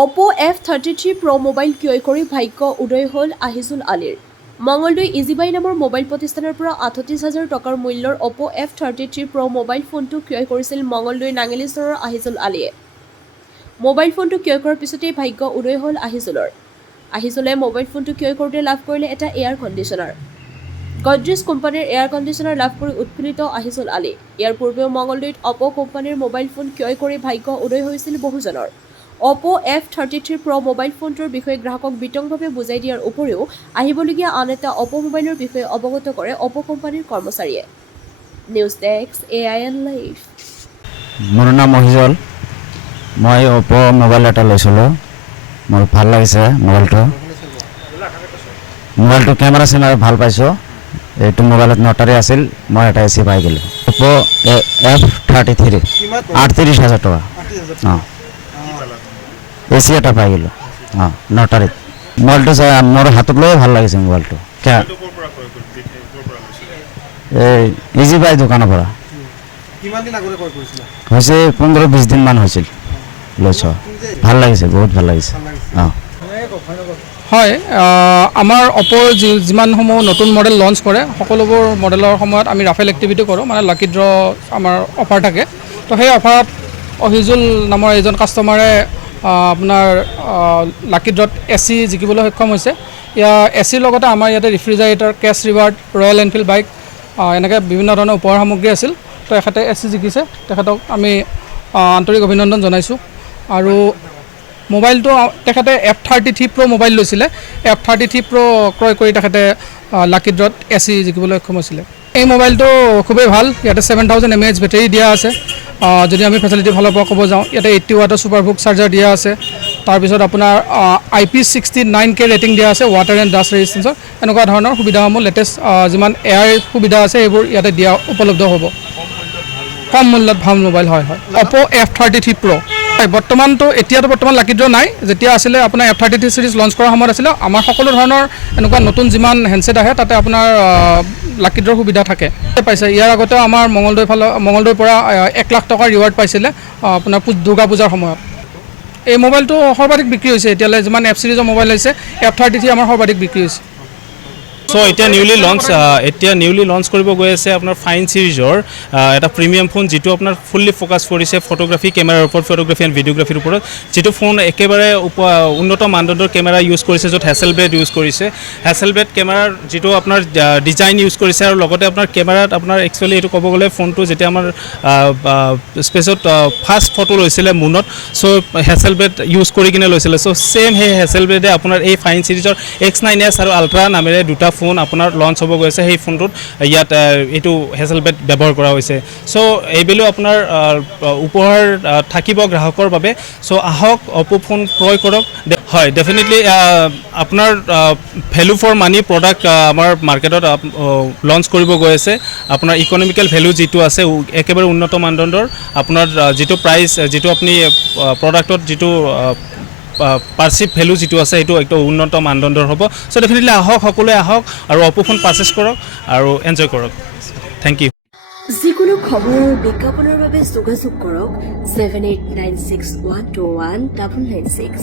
Oppo F33 Pro mobile ক্ৰয় কৰি ভাগ্য উদয় হ'ল আহিজুল আলীৰ। মঙলদৈ ইজিবাই নামৰ মোবাইল প্ৰতিষ্ঠানৰ পৰা ৩৮,০০০ টকাৰ মূল্যৰ Oppo F33 Pro মোবাইল ফোনটো ক্ৰয় কৰিছিল মঙলদৈ নাঙেলিচৰৰ আহিজুল আলীয়ে। মোবাইল ফোনটো ক্ৰয় কৰাৰ পিছতেই ভাগ্য উদয় হ'ল আহিজুলৰ। আহিজুলে মোবাইল ফোনটো ক্ৰয় কৰোঁতে লাভ কৰিলে এটা এয়াৰ কণ্ডিশ্যনাৰ। গডৰেজ কোম্পানীৰ এয়াৰ কণ্ডিশ্যনাৰ লাভ কৰি উৎফুল্লিত আহিজুল আলী। ইয়াৰ পূৰ্বেও মঙলদৈত Oppo কোম্পানীৰ মোবাইল ফোন ক্ৰয় কৰি ভাগ্য উদয় হৈছিল বহুজনৰ। Oppo F33 Pro মোবাইল ফোনটোৰ বিষয়ে গ্ৰাহকক বিতংভাৱে বুজাই দিয়াৰ উপৰিও আহিবলগীয়া আন এটা Oppo মোবাইলৰ বিষয়ে অৱগত কৰে Oppo কোম্পানীৰ কৰ্মচাৰীয়ে। News desk AIN live. মোৰ নাম মহিজল। মই Oppo মোবাইল এটা লৈছিলোঁ। মোৰ ভাল লাগিছে মোবাইলটো কেমেৰা চেমেৰা ভাল পাইছোঁ। এইটো মোবাইলত নটাৰী আছিল, মই এটা এচি পাই গ'লোঁ। Oppo F33 38,000 টকা। অঁ, এচি এটা পাই গ'লোঁ। অঁ, নটাৰীত মোবাইলটো মোৰ হাতত লৈ ভাল লাগিছে মোবাইলটো। এই ইজি বাই দোকানৰ পৰা হৈছে 15-20 দিনমান হৈছিল লৈছোঁ। ভাল লাগিছে, বহুত ভাল লাগিছে। অঁ, হয়, আমাৰ অপ'ৰ যিমানসমূহ নতুন মডেল লঞ্চ কৰে সকলোবোৰ মডেলৰ সময়ত আমি ৰাফেল এক্টিভিটি কৰোঁ, মানে লাকি ড্ৰ আমাৰ অফাৰ থাকে। তো সেই অফাৰত অহিজুল নামৰ এজন কাষ্টমাৰে আপোনাৰ লাকি ড্ৰত এচি জিকিবলৈ সক্ষম হৈছে। ইয়াৰ এচিৰ লগতে আমাৰ ইয়াতে refrigerator, cash reward, Royal Enfield bike এনেকৈ বিভিন্ন ধৰণৰ উপহাৰ সামগ্ৰী আছিল। তো এখেতে এচি জিকিছে, তেখেতক আমি আন্তৰিক অভিনন্দন জনাইছোঁ। আৰু মোবাইলটো তেখেতে F33 Pro মোবাইল লৈছিলে। F33 Pro ক্ৰয় কৰি তেখেতে লাকি ড্ৰত এচি জিকিবলৈ সক্ষম হৈছিলে। এই মোবাইলটো খুবেই ভাল। ইয়াতে 7000 mAh বেটেৰী দিয়া আছে। যদি আমি ফেচিলিটি ফালৰ পৰা ক'ব যাওঁ, ইয়াতে 80 ৱাটৰ ছুপাৰবুক চাৰ্জাৰ দিয়া আছে। তাৰপিছত আপোনাৰ IP69K ৰেটিং দিয়া আছে, ৱাটাৰ এণ্ড ডাষ্ট ৰেজিষ্টেঞ্চৰ। এনেকুৱা ধৰণৰ সুবিধাসমূহ লেটেষ্ট যিমান এয়াৰ সুবিধা আছে সেইবোৰ ইয়াতে দিয়া উপলব্ধ হ'ব। কম মূল্যত ভাল মোবাইল। হয়, Oppo F33 Pro। বৰ্তমানটো এতিয়াতো বৰ্তমান লাকি ড্ৰ নাই। যেতিয়া আছিলে আপোনাৰ F33 চিৰিজ লঞ্চ কৰাৰ সময়ত আছিলে আমাৰ সকলো ধৰণৰ এনেকুৱা নতুন যিমান হেণ্ডছেট আহে তাতে আপোনাৰ লাকি ড্ৰৰ সুবিধা থাকে পাইছে। ইয়াৰ আগতেও আমাৰ মঙলদৈৰ পৰা 1 লাখ টকাৰ ৰিৱাৰ্ড পাইছিলে আপোনাৰ দুৰ্গা পূজাৰ সময়ত। এই মোবাইলটো সৰ্বাধিক বিক্ৰী হৈছে এতিয়ালৈ। যিমান F চিৰিজৰ মোবাইল হৈছে F33 আমাৰ সৰ্বাধিক বিক্ৰী হৈছে। চ' এতিয়া নিউলি লঞ্চ কৰিব গৈ আছে আপোনাৰ ফাইন ছিৰিজৰ এটা প্ৰিমিয়াম ফোন, যিটো আপোনাৰ ফুল্লি ফ'কাছ কৰিছে ফটোগ্ৰাফী কেমেৰাৰ ওপৰত, ফটোগ্ৰাফী এণ্ড ভিডিঅ'গ্ৰাফীৰ ওপৰত। যিটো ফোন একেবাৰে উন্নত মানদণ্ডৰ কেমেৰা ইউজ কৰিছে, য'ত হেচেলব্লেড ইউজ কৰিছে। হেচেলব্লেড কেমেৰাৰ যিটো আপোনাৰ ডিজাইন ইউজ কৰিছে, আৰু লগতে আপোনাৰ কেমেৰাত আপোনাৰ একচুৱেলি এইটো ক'ব গ'লে ফোনটো যেতিয়া আমাৰ স্পেচত ফাৰ্ষ্ট ফটো লৈছিলে মুনত, চ' হেচেলব্লেড ইউজ কৰি কিনে লৈছিলে। চ' ছেম সেই হেচেলব্লেডে আপোনাৰ এই ফাইন ছিৰিজৰ X9s আৰু আল্ট্ৰা নামেৰে দুটা ফোন আপোনাৰ লঞ্চ হ'ব গৈ আছে। সেই ফোনটোত ইয়াত এইটো হেচেলব্লেড ব্যৱহাৰ কৰা হৈছে। চ' এইবেলিও আপোনাৰ উপহাৰ থাকিব গ্ৰাহকৰ বাবে। চ' আহক Oppo ফোন ক্ৰয় কৰক। হয়, ডেফিনেটলি আপোনাৰ ভেলু ফৰ মানি প্ৰডাক্ট আমাৰ মাৰ্কেটত লঞ্চ কৰিব গৈ আছে। আপোনাৰ ইকনমিকেল ভেলু যিটো আছে একেবাৰে উন্নত মানদণ্ডৰ, আপোনাৰ যিটো প্ৰাইচ, যিটো আপুনি প্ৰডাক্টত যিটো পাৰ্চিভ ভেলু যিটো আছে সেইটো একদম উন্নত মানদণ্ডৰ হ'ব। চ' ডেফিনেটলি আহক, সকলোৱে আহক আৰু Oppo ফোন পাৰ্চেছ কৰক আৰু এনজয় কৰক। Thank you. যিকোনো খবৰ বিজ্ঞাপনৰ বাবে যোগাযোগ কৰক 7896121996।